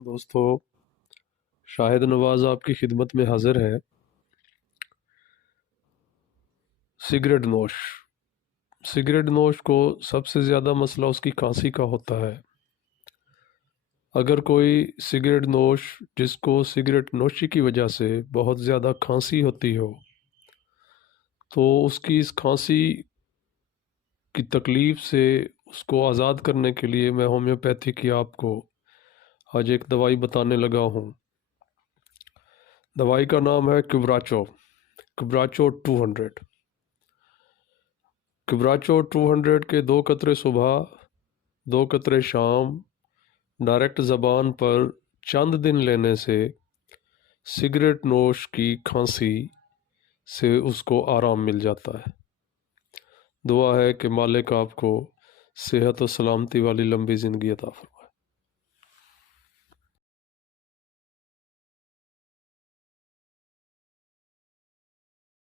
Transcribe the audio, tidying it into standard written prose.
دوستو، شاہد نواز آپ کی خدمت میں حاضر ہے۔ سگریٹ نوش کو سب سے زیادہ مسئلہ اس کی کھانسی کا ہوتا ہے۔ اگر کوئی سگریٹ نوش جس کو سگریٹ نوشی کی وجہ سے بہت زیادہ کھانسی ہوتی ہو تو اس کی اس کھانسی کی تکلیف سے اس کو آزاد کرنے کے لیے میں ہومیوپیتھی کی آپ کو آج ایک دوائی بتانے لگا ہوں۔ دوائی کا نام ہے کبراچو 200۔ کبراچو 200 کے 2 قطرے صبح 2 قطرے شام ڈائریکٹ زبان پر چند دن لینے سے سگریٹ نوش کی کھانسی سے اس کو آرام مل جاتا ہے۔ دعا ہے کہ مالک آپ کو صحت و سلامتی والی لمبی زندگی عطا فرمائے۔